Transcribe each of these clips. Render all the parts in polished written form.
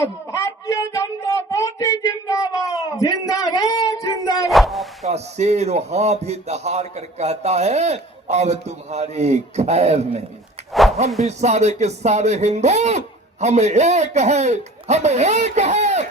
Bharatiya Janata party जिंदाबाद जिंदाबाद जिंदाबाद। आपका शेर वहां भी दहाड़ कर कहता है अब तुम्हारी खैर नहीं। हम भी सारे के सारे हिंदू हम एक है, हम एक है।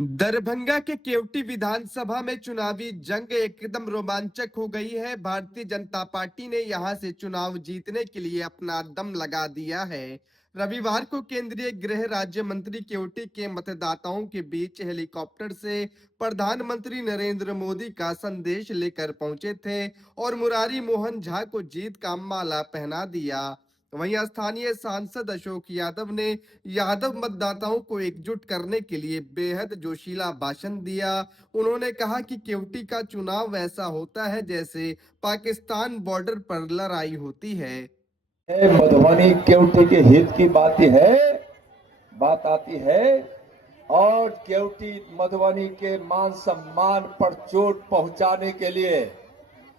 दरभंगा के केवटी विधानसभा में चुनावी जंग एकदम रोमांचक हो गई है। भारतीय जनता पार्टी ने यहां से चुनाव जीतने के लिए अपना दम लगा दिया है। रविवार को केंद्रीय गृह राज्य मंत्री केवटी के मतदाताओं के बीच हेलीकॉप्टर से प्रधानमंत्री नरेंद्र मोदी का संदेश लेकर पहुंचे थे और मुरारी मोहन झा को जीत का माला पहना दिया। वहीं स्थानीय सांसद अशोक यादव ने यादव मतदाताओं को एकजुट करने के लिए बेहद जोशीला भाषण दिया। उन्होंने कहा कि केवटी का चुनाव ऐसा होता है जैसे पाकिस्तान बॉर्डर पर लड़ाई होती है। मधुबनी केवटी के हित की बात आती है और केवटी मधुबनी के मान सम्मान पर चोट पहुंचाने के लिए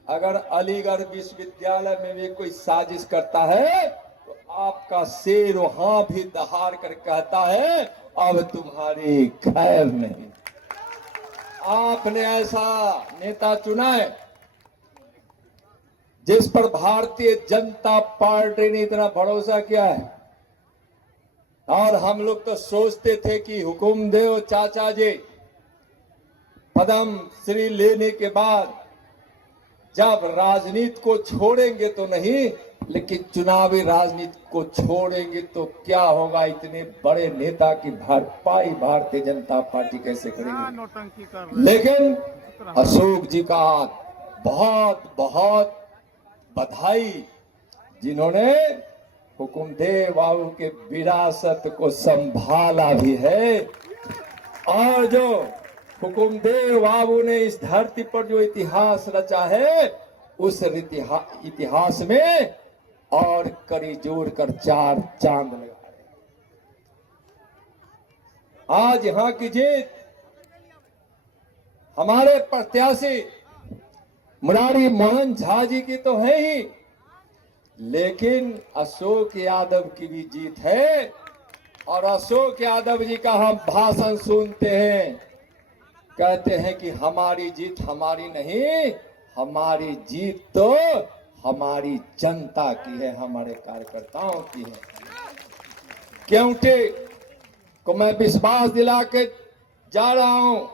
अगर अलीगढ़ विश्वविद्यालय में भी कोई साजिश करता है तो आपका शेर वहां भी दहाड़ कर कहता है अब तुम्हारी खैर नहीं। आपने ऐसा नेता चुना है जिस पर भारतीय जनता पार्टी ने इतना भरोसा किया है और हम लोग तो सोचते थे कि हुकुम देव चाचा जी पद्म श्री लेने के बाद जब राजनीति को छोड़ेंगे तो नहीं लेकिन चुनावी राजनीति को छोड़ेंगे तो क्या होगा, इतने बड़े नेता की भरपाई भारतीय जनता पार्टी कैसे करेगी। लेकिन अशोक जी का बहुत बहुत बधाई जिन्होंने हुकुमदेव बाबू के विरासत को संभाला भी है और जो हुकुमदेव बाबू ने इस धरती पर जो इतिहास रचा है उस इतिहास में और कड़ी जोड़कर 4 चांद लगा रहे। आज यहां की जीत हमारे प्रत्याशी मुरारी मोहन झा जी की तो है ही, लेकिन अशोक यादव की भी जीत है और अशोक यादव जी का हम भाषण सुनते हैं, कहते हैं कि हमारी जीत हमारी नहीं, हमारी जीत तो हमारी जनता की है, हमारे कार्यकर्ताओं की है। केवटी को मैं विश्वास दिला के जा रहा हूं,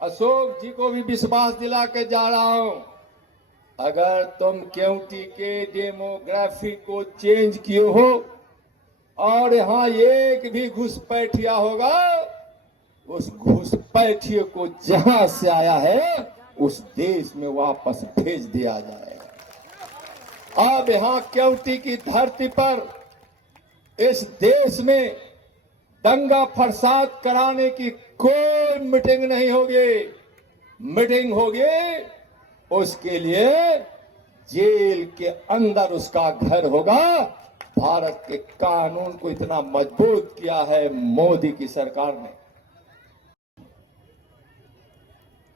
अशोक जी को भी विश्वास दिला के जा रहा हूं, अगर तुम केवटी के डेमोग्राफी को चेंज किए हो और यहां एक भी घुसपैठिया होगा, उस घुसपैठिए को जहां से आया है उस देश में वापस भेज दिया जाएगा। अब यहां केवटी की धरती पर इस देश में दंगा फसाद कराने की कोई मीटिंग नहीं होगी। मीटिंग होगी उसके लिए जेल के अंदर उसका घर होगा। भारत के कानून को इतना मजबूत किया है मोदी की सरकार ने।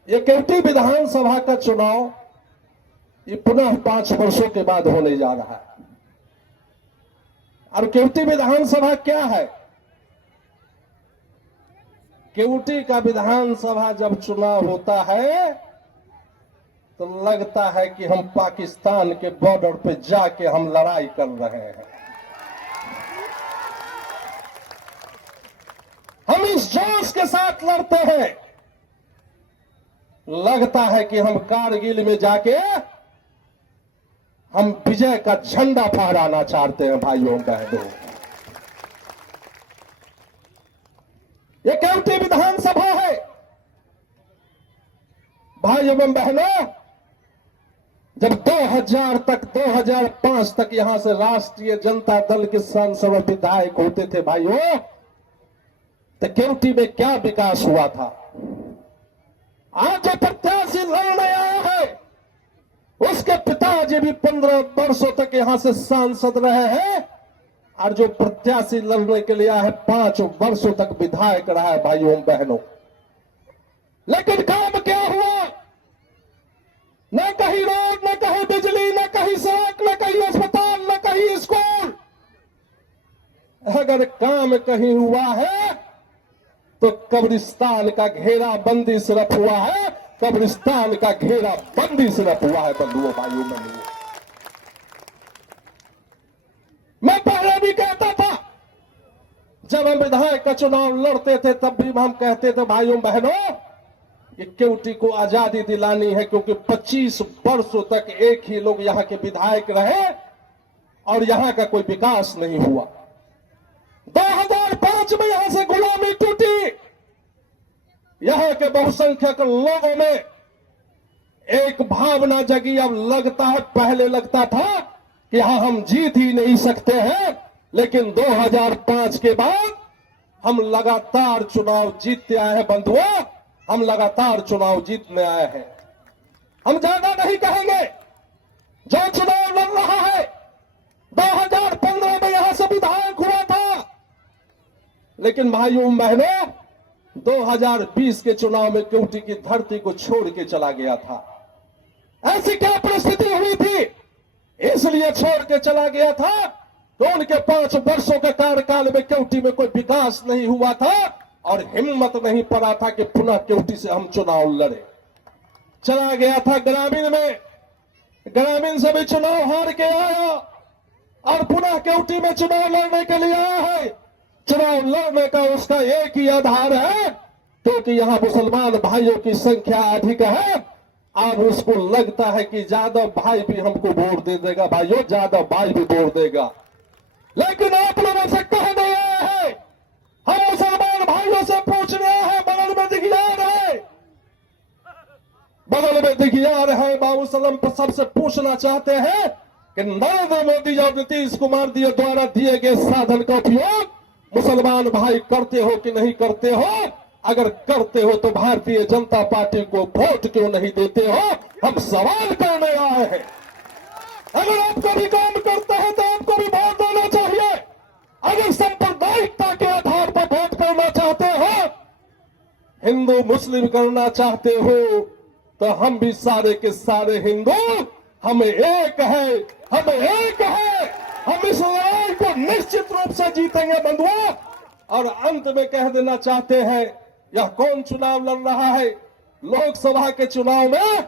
ये केवटी विधानसभा का चुनाव ये पुनः 5 वर्षों के बाद होने जा रहा है और केवटी विधानसभा क्या है? केवटी का विधानसभा जब चुनाव होता है तो लगता है कि हम पाकिस्तान के बॉर्डर पे जाके हम लड़ाई कर रहे हैं। हम इस जोश के साथ लड़ते हैं, लगता है कि हम कारगिल में जाके हम विजय का झंडा फहराना चाहते हैं। भाइयों बहनों, ये केवटी विधानसभा है। भाइयों एवं बहनों, जब 2005 तक यहां से राष्ट्रीय जनता दल के सांसद विधायक होते थे भाइयों, तो केवटी में क्या विकास हुआ था? आज जो प्रत्याशी लड़ने आया है उसके पिताजी भी 15 वर्षों तक यहां से सांसद रहे हैं और जो प्रत्याशी लड़ने के लिए आया है 5 वर्षों तक विधायक रहा है। भाइयों बहनों, लेकिन काम क्या हुआ? न कहीं रोड, न कहीं बिजली, न कहीं सड़क, न कहीं अस्पताल, न कहीं स्कूल। अगर काम कहीं हुआ है तो कब्रिस्तान का घेरा बंदी सिर्फ हुआ है, कब्रिस्तान का घेरा बंदी सिर्फ हुआ है बंधुओं भाइयों बहनों। मैं पहले भी कहता था, जब हम विधायक का चुनाव लड़ते थे तब भी हम कहते थे भाइयों बहनों कि केवटी को आजादी दिलानी है, क्योंकि 25 वर्षों तक एक ही लोग यहां के विधायक रहे और यहां का कोई विकास नहीं हुआ। 2005 में यहां से गुलामी टूटी, यहां के बहुसंख्यक लोगों में एक भावना जगी। अब लगता है, पहले लगता था कि यहां हम जीत ही नहीं सकते हैं, लेकिन 2005 के बाद हम लगातार चुनाव जीतते आए हैं बंधुओं, हम लगातार चुनाव जीतने आए हैं। हम ज्यादा नहीं कहेंगे, जो चुनाव लड़ रहा है 2015 में यहां से विधायक हुआ था, लेकिन भाइयों बहनों 2020 के चुनाव में केवटी की धरती को छोड़ के चला गया था। ऐसी क्या परिस्थिति हुई थी, इसलिए छोड़ के चला गया था तो उनके 5 वर्षों के कार्यकाल में केवटी में कोई विकास नहीं हुआ था और हिम्मत नहीं पड़ा था कि पुनः केवटी से हम चुनाव लड़े। चला गया था ग्रामीण में, ग्रामीण से भी चुनाव हार के आया और पुनः केवटी में चुनाव लड़ने के लिए आया है। चुनाव लड़ने का उसका एक ही आधार है, क्योंकि यहां मुसलमान भाइयों की संख्या अधिक है। अब उसको लगता है कि यादव भाई भी हमको वोट दे देगा, भाइयों यादव भाई भी वोट देगा। लेकिन आप लोगों से कहने आए हैं, हम मुसलमान भाइयों से पूछने आए हैं, बगल में दिखियार है, बगल में दिखियार है, बाबू सलम पर सबसे पूछना चाहते हैं कि नरेंद्र मोदी और नीतीश कुमार जी द्वारा दिए गए साधन का उपयोग मुसलमान भाई करते हो कि नहीं करते हो? अगर करते हो तो भारतीय जनता पार्टी को वोट क्यों नहीं देते हो? हम सवाल करने आए हैं। अगर आप कभी काम करते हैं तो आपको भी वोट देना चाहिए। अगर सांप्रदायिकता के आधार पर वोट करना चाहते हो, हिंदू मुस्लिम करना चाहते हो, तो हम भी सारे के सारे हिंदू, हम एक है, हम एक है, हम इस लड़ाई को निश्चित रूप से जीतेंगे बंधुओं। और अंत में कह देना चाहते हैं, यह कौन चुनाव लड़ रहा है? लोकसभा के चुनाव में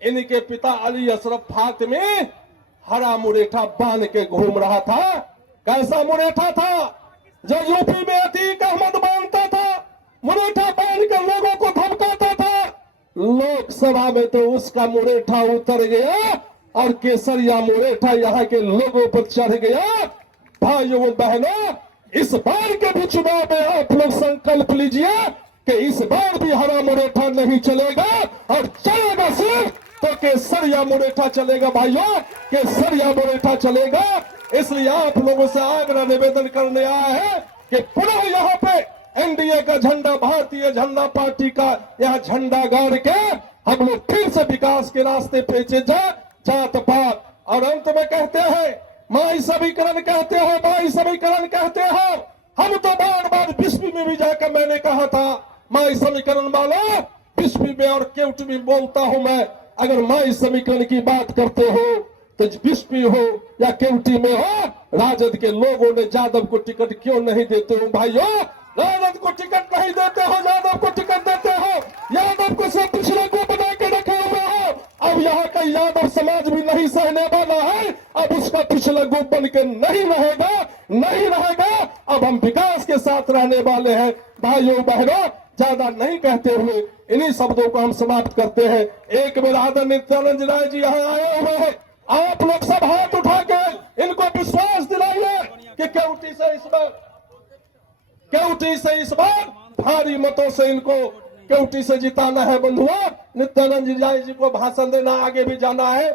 इनके पिता अली अशरफ फातिमी हरा मुरेठा बांध के घूम रहा था। कैसा मुरेठा था? जो यूपी में अतीक अहमद बांधता था, मुरेठा बांध के लोगों को धमकाता था। लोकसभा में तो उसका मुरेठा उतर गया और केसरिया मुरेठा यहाँ के लोगों पर चढ़ गया। भाइयों बहनों, इस बार के भी चुनाव में आप लोग संकल्प लीजिए कि इस बार भी हरा मुरेठा नहीं चलेगा और चलेगा सिर्फ तो केसरिया मुरेठा चलेगा। भाइयों, केसरिया मुरेठा चलेगा। इसलिए आप लोगों से आग्रह निवेदन करने आए हैं कि पुनः यहाँ पे एनडीए का झंडा, भारतीय जनता पार्टी का यह झंडा गाड़ के हम लोग फिर से विकास के रास्ते पे जात पात। और अंत में कहते हैं, माई समीकरण कहते हो, माई समीकरण कहते हो। हम तो बार बार बिस्पी में भी जाकर मैंने कहा था, माई समीकरण वालों, बिस्पी में और केवटी में बोलता हूं मैं, अगर माई समीकरण की बात करते हो तो बिस्पी हो या केवटी में हो, राजद के लोगों ने यादव को टिकट क्यों नहीं देते हो? भाइयों, राजद को टिकट नहीं देते हो, यादव को टिकट देते हो। यादव को सब पिछड़े को बना के रखे हुए हो। अब यहाँ का यादव समाज भी नहीं सहने वाला है। अब उसका पिछला गुप बन के नहीं रहेगा, नहीं रहेगा। अब हम विकास के साथ रहने वाले हैं। भाइयों बहनों, ज्यादा नहीं कहते हुए इन्हीं शब्दों को हम समाप्त करते हैं। एक मेरा आदरणीय नित्यानंद राय जी यहाँ आए हुए हैं। आप लोग सब हाथ उठा के इनको विश्वास दिलाइए कि केवटी से इस बार भारी मतों से इनको केवटी से जिताना है। बंधुओं, नित्यानंद राय जी को भाषण देना, आगे भी जाना है।